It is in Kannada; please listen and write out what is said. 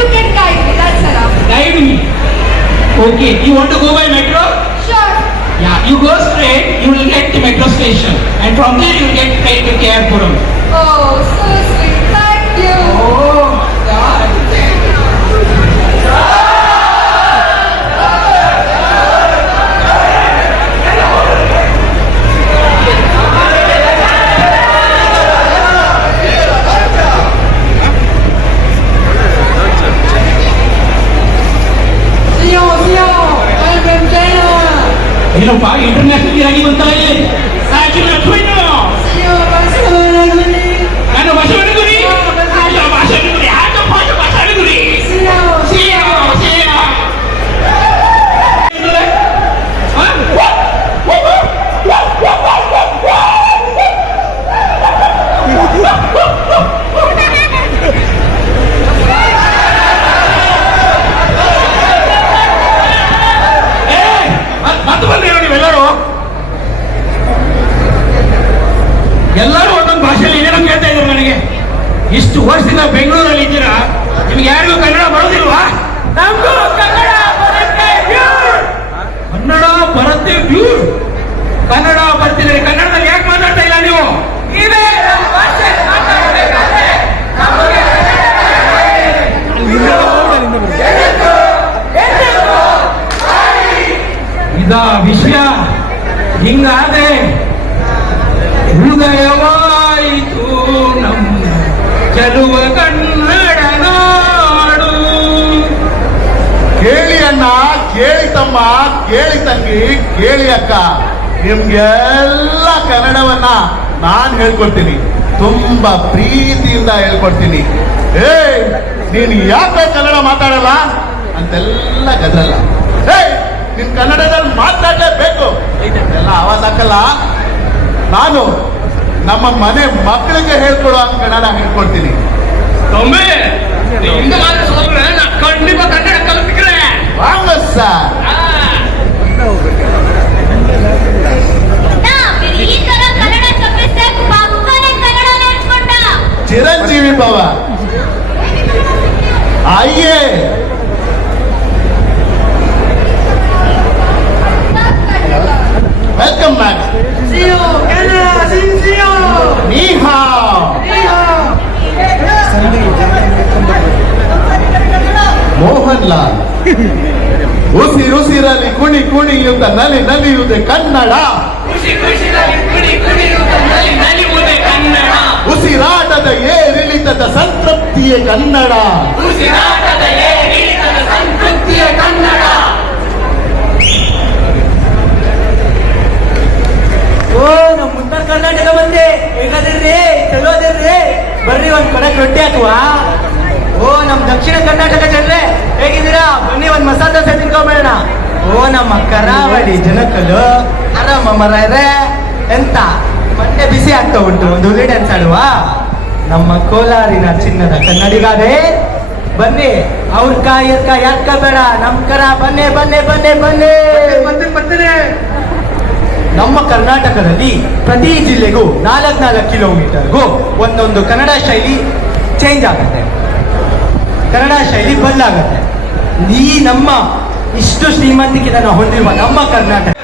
you can guide me. That's enough. Guide me. Okay, you want to go by metro? Sure. Yeah, you go straight, you will get the metro station. And from there you will get straight to Kerpuram. Oh, so ಏನಪ್ಪ ಇಂಟರ್ನ್ಯಾಷನಲ್ ಆಗಿ ಬಂತಲ್ಲ ಇಲ್ಲಿ ವರ್ಷದಿಂದ ಬೆಂಗಳೂರಲ್ಲಿ ಇದ್ದೀರಾ? ನಿಮ್ಗೆ ಯಾರಿಗೂ ಕನ್ನಡ ಬರೋದಿಲ್ವಾ? ನಮಗೂ ಕನ್ನಡ ಬರುತ್ತೆ ಪ್ಯೂರ್ ಕನ್ನಡ ಬರುತ್ತೆ ಪ್ಯೂರ್ ಕನ್ನಡ ಬರ್ತಿದ್ರೆ ಕನ್ನಡದಲ್ಲಿ ಯಾಕೆ ಮಾತಾಡ್ತಾ ಇಲ್ಲ ನೀವು? ಇದ ವಿಷಯ ಮಾತಾಡ್ಬೇಕಾದ್ರೆ ನಮಗೆ ಚೆಲುವ ಕನ್ನಡ ನಾಡು. ಕೇಳಿ ಅಣ್ಣ, ಕೇಳಿ ತಮ್ಮ, ಕೇಳಿ ತಂಗಿ, ಕೇಳಿ ಅಕ್ಕ. ನಿಮ್ಗೆಲ್ಲ ಕನ್ನಡವನ್ನ ನಾನು ಹೇಳ್ಕೊಡ್ತೀನಿ. ತುಂಬಾ ಪ್ರೀತಿಯಿಂದ ಹೇಳ್ಕೊಡ್ತೀನಿ. ಏ ನೀನು ಯಾಕೆ ಕನ್ನಡ ಮಾತಾಡಲ್ಲ? ಅಂತೆಲ್ಲ ಗದಲ್ಲ ಏ ನಿನ್ ಕನ್ನಡದಲ್ಲಿ ಮಾತಾಡಲೇಬೇಕು. ಎಲ್ಲ ಆವಾಜ್ ಹಾಕಲ್ಲ? ನಾನು ನಮ್ಮ ಮನೆ ಮಕ್ಕಳಿಗೆ ಹೇಳ್ಕೊಡೋ ಅಂತ ಹೇಳ್ಕೊಡ್ತೀನಿ. ಮಾತಾಡ್ಸೋದ್ರೆ ನಾ ಕಲಿತ್ರೆ ವಾಂಗ ಸರ್ ಈ ಮೋಹನ್ ಲಾಲ್ ಉಸಿರುಸಿರಲಿ ಕುಣಿ ಕುಣಿಯುತ್ತ ನಲಿ ನಲಿಯುವುದೇ ಕನ್ನಡ. ಉಸಿರಾಟದ ಏರಿಳಿತದ ಸಂತೃಪ್ತಿಯೇ ಕನ್ನಡ. ಉಸಿರಾಟದ ಏರಿಳಿತದ ಸಂತೃಪ್ತಿಯ ಕನ್ನಡ. ಓ ನಮ್ಮ ಉತ್ತರ ಕರ್ನಾಟಕ ಬಂದೆ. ಹೇಗದಿರ್ರಿ ಚಲೋ ಅದಿರ್ರಿ. ಬರ್ರಿ ಒಂದ್ ಕಡೆ ರೊಟ್ಟಿ ಹಾಕುವ. ಓ ನಮ್ ದಕ್ಷಿಣ ಕರ್ನಾಟಕ ಓ ನಮ್ಮ ಕರಾವಳಿ ಜನಕಲು ಆರಾಮ ಮರರೆ ಎಂತ? ಮಂಡೆ ಬಿಸಿ ಆಗ್ತಾ ಉಂಟು. ಒಂದು ಹುಲಿ ಡ್ಯಾನ್ಸ್ ಆಡುವ? ನಮ್ಮ ಕೋಲಾರಿನ ಚಿನ್ನದ ಕನ್ನಡಿಗಾದೆ. ಬನ್ನಿ, ಅವ್ರ ಕಾಯಿ ಎರ್ಕ ಯಾಕ ಬೇಡ? ನಮ್ ಕರ, ಬನ್ನಿ ಬನ್ನಿ ಬನ್ನಿ ಬನ್ನಿ. ನಮ್ಮ ಕರ್ನಾಟಕದಲ್ಲಿ ಪ್ರತಿ ಜಿಲ್ಲೆಗೂ ನಾಲ್ಕು ನಾಲ್ಕು ಕಿಲೋಮೀಟರ್ಗೂ ಒಂದೊಂದು ಕನ್ನಡ ಶೈಲಿ ಚೇಂಜ್ ಆಗುತ್ತೆ. ಕನ್ನಡ ಶೈಲಿ ಬದಲಾಗುತ್ತೆ. ನೀ ನಮ್ಮ ಇಷ್ಟು ಶ್ರೀಮಂತಿಕೆಯನ್ನು ಹೊಂದಿರುವ ನಮ್ಮ ಕರ್ನಾಟಕ?